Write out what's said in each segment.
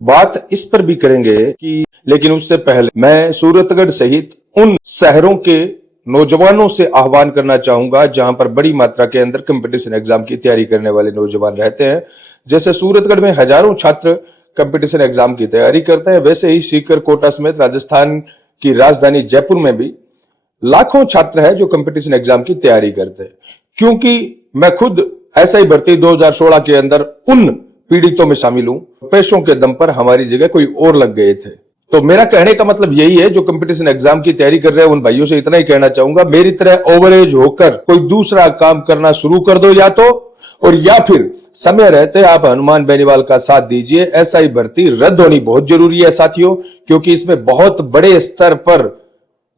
बात इस पर भी करेंगे कि लेकिन उससे पहले मैं सूरतगढ़ सहित उन शहरों के नौजवानों से आह्वान करना चाहूंगा जहां पर बड़ी मात्रा के अंदर कंपटीशन एग्जाम की तैयारी करने वाले नौजवान रहते हैं। जैसे सूरतगढ़ में हजारों छात्र कंपटीशन एग्जाम की तैयारी करते हैं, वैसे ही सीकर, कोटा समेत राजस्थान की राजधानी जयपुर में भी लाखों छात्र हैं जो कंपटीशन एग्जाम की तैयारी करते हैं। क्योंकि मैं खुद ऐसा ही भर्ती 2016 के अंदर उन पीड़ितों में शामिल हूं, पैसों के दम पर हमारी जगह कोई और लग गए थे। तो मेरा कहने का मतलब यही है, जो कंपटीशन एग्जाम की तैयारी कर रहे हैं उन भाइयों से इतना ही कहना चाहूंगा, मेरी तरह ओवरेज होकर कोई दूसरा काम करना शुरू कर दो या फिर समय रहते आप हनुमान बेनीवाल का साथ दीजिए। एसआई भर्ती रद्द होनी बहुत जरूरी है साथियों, क्योंकि इसमें बहुत बड़े स्तर पर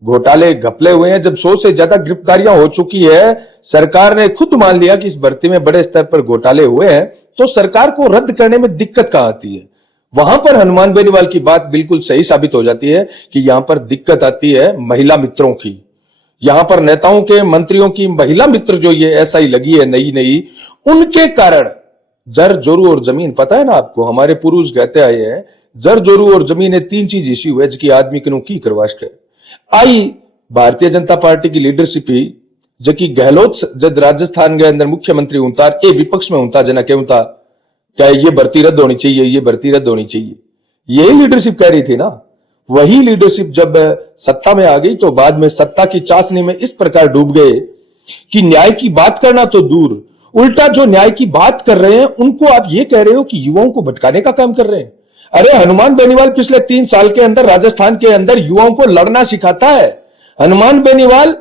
घोटाले घपले हुए हैं। जब 100 से ज्यादा गिरफ्तारियां हो चुकी है, सरकार ने खुद मान लिया कि इस भर्ती में बड़े स्तर पर घोटाले हुए हैं, तो सरकार को रद्द करने में दिक्कत कहां आती है? वहां पर हनुमान बेनीवाल की बात बिल्कुल सही साबित हो जाती है कि यहां पर दिक्कत आती है महिला मित्रों की। यहां पर नेताओं के, मंत्रियों की महिला मित्र जो ये एसआई लगी है नई, उनके कारण जर जोरू और जमीन, पता है ना आपको, हमारे पुरुष कहते आए हैं जर जोरू और जमीन है तीन चीज इसी हुए कि आदमी किनू की करवाश के आई। भारतीय जनता पार्टी की लीडरशिप ही जबकि गहलोत जब राजस्थान के अंदर मुख्यमंत्री उतार ए विपक्ष में उता जना के उता क्या ये भर्ती रद्द होनी चाहिए, ये भर्ती रद्द होनी चाहिए, यही लीडरशिप कह रही थी ना। वही लीडरशिप जब सत्ता में आ गई तो बाद में सत्ता की चाशनी में इस प्रकार डूब गए कि न्याय की बात करना तो दूर, उल्टा जो न्याय की बात कर रहे हैं उनको आप ये कह रहे हो कि युवाओं को भटकाने का काम कर रहे हैं। अरे हनुमान बेनीवाल पिछले 3 साल के अंदर राजस्थान के अंदर युवाओं को लड़ना सिखाता है। हनुमान बेनीवाल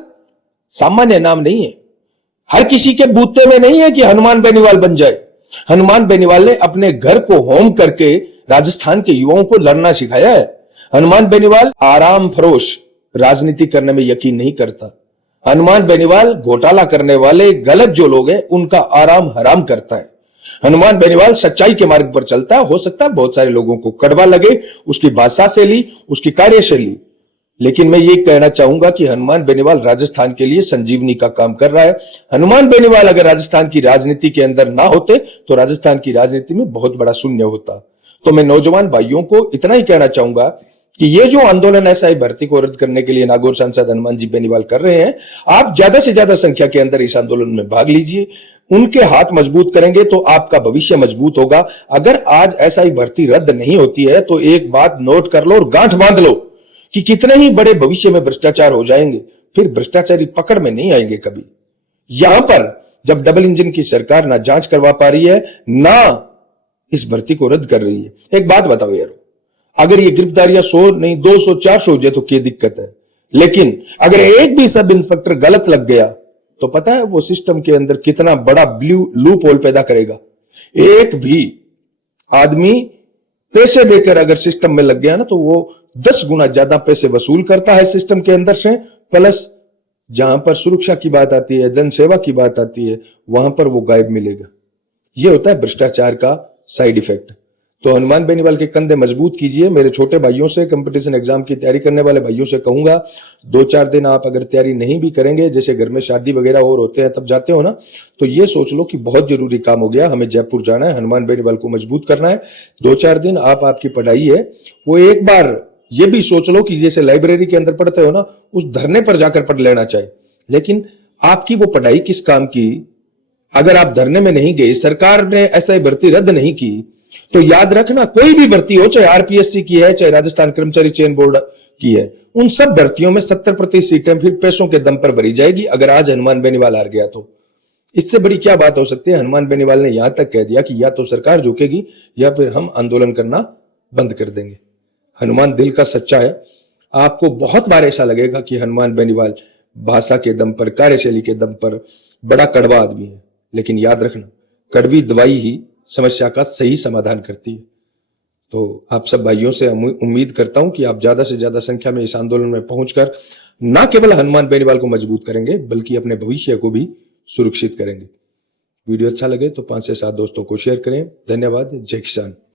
सामान्य नाम नहीं है, हर किसी के बूते में नहीं है कि हनुमान बेनीवाल बन जाए। हनुमान बेनीवाल ने अपने घर को होम करके राजस्थान के युवाओं को लड़ना सिखाया है। हनुमान बेनीवाल आराम फरोश राजनीति करने में यकीन नहीं करता। हनुमान बेनीवाल घोटाला करने वाले गलत जो लोग हैं उनका आराम हराम करता है। हनुमान बेनीवाल सच्चाई के मार्ग पर चलता है। हो सकता है बहुत सारे लोगों को कड़वा लगे उसकी भाषा शैली, उसकी कार्यशैली, लेकिन मैं ये कहना चाहूंगा कि हनुमान बेनीवाल राजस्थान के लिए संजीवनी का काम कर रहा है। हनुमान बेनीवाल अगर राजस्थान की राजनीति के अंदर ना होते तो राजस्थान की राजनीति में बहुत बड़ा शून्य होता। तो मैं नौजवान भाइयों को इतना ही कहना चाहूंगा कि ये जो आंदोलन एसआई भर्ती को रद्द करने के लिए नागौर सांसद हनुमान जी बेनीवाल कर रहे हैं, आप ज्यादा से ज्यादा संख्या के अंदर इस आंदोलन में भाग लीजिए। उनके हाथ मजबूत करेंगे तो आपका भविष्य मजबूत होगा। अगर आज एसआई भर्ती रद्द नहीं होती है तो एक बात नोट कर लो और गांठ बांध लो कि कितने ही बड़े भविष्य में भ्रष्टाचार हो जाएंगे, फिर भ्रष्टाचारी पकड़ में नहीं आएंगे कभी। यहां पर जब डबल इंजन की सरकार ना जांच करवा पा रही है, ना इस भर्ती को रद्द कर रही है, एक बात बताओ यार, अगर ये गिरफ्तारियां 100 नहीं 200 400 हो जाए तो क्या दिक्कत है? लेकिन अगर एक भी सब इंस्पेक्टर गलत लग गया तो पता है वो सिस्टम के अंदर कितना बड़ा ब्लू लूप होल पैदा करेगा। एक भी आदमी पैसे देकर अगर सिस्टम में लग गया ना तो वो 10 गुना ज्यादा पैसे वसूल करता है सिस्टम के अंदर से। प्लस जहां पर सुरक्षा की बात आती है, जनसेवा की बात आती है, वहां पर वो गायब मिलेगा। यह होता है भ्रष्टाचार का साइड इफेक्ट। तो हनुमान बेनीवाल के कंधे मजबूत कीजिए। मेरे छोटे भाइयों से, कंपटीशन एग्जाम की तैयारी करने वाले भाइयों से कहूंगा, 2-4 दिन आप अगर तैयारी नहीं भी करेंगे, जैसे घर में शादी वगैरह और होते हैं तब जाते हो ना, तो ये सोच लो कि बहुत जरूरी काम हो गया, हमें जयपुर जाना है, हनुमान बेनीवाल को मजबूत करना है। 2-4 दिन आप आपकी पढ़ाई है वो एक बार ये भी सोच लो कि जैसे लाइब्रेरी के अंदर पढ़ते हो ना, उस धरने पर जाकर पढ़ लेना चाहिए। लेकिन आपकी वो पढ़ाई किस काम की अगर आप धरने में नहीं गए, सरकार ने ऐसा भर्ती रद्द नहीं की, तो याद रखना कोई भी भर्ती हो, चाहे आरपीएससी की है, चाहे राजस्थान कर्मचारी चयन बोर्ड की है, उन सब भर्तियों में 70% सीटें फिर पैसों के दम पर भरी जाएगी। अगर आज हनुमान बेनीवाल हार गया तो इससे बड़ी क्या बात हो सकती है? हनुमान बेनीवाल ने यहां तक कह दिया कि या तो सरकार झुकेगी या फिर हम आंदोलन करना बंद कर देंगे। हनुमान दिल का सच्चा है। आपको बहुत बार ऐसा लगेगा कि हनुमान बेनीवाल भाषा के दम पर, कार्यशैली के दम पर बड़ा कड़वा आदमी है, लेकिन याद रखना कड़वी दवाई ही समस्या का सही समाधान करती है। तो आप सब भाइयों से उम्मीद करता हूं कि आप ज्यादा से ज्यादा संख्या में इस आंदोलन में पहुंचकर न केवल हनुमान बेनीवाल को मजबूत करेंगे बल्कि अपने भविष्य को भी सुरक्षित करेंगे। वीडियो अच्छा लगे तो 5 से 7 दोस्तों को शेयर करें। धन्यवाद। जय किसान।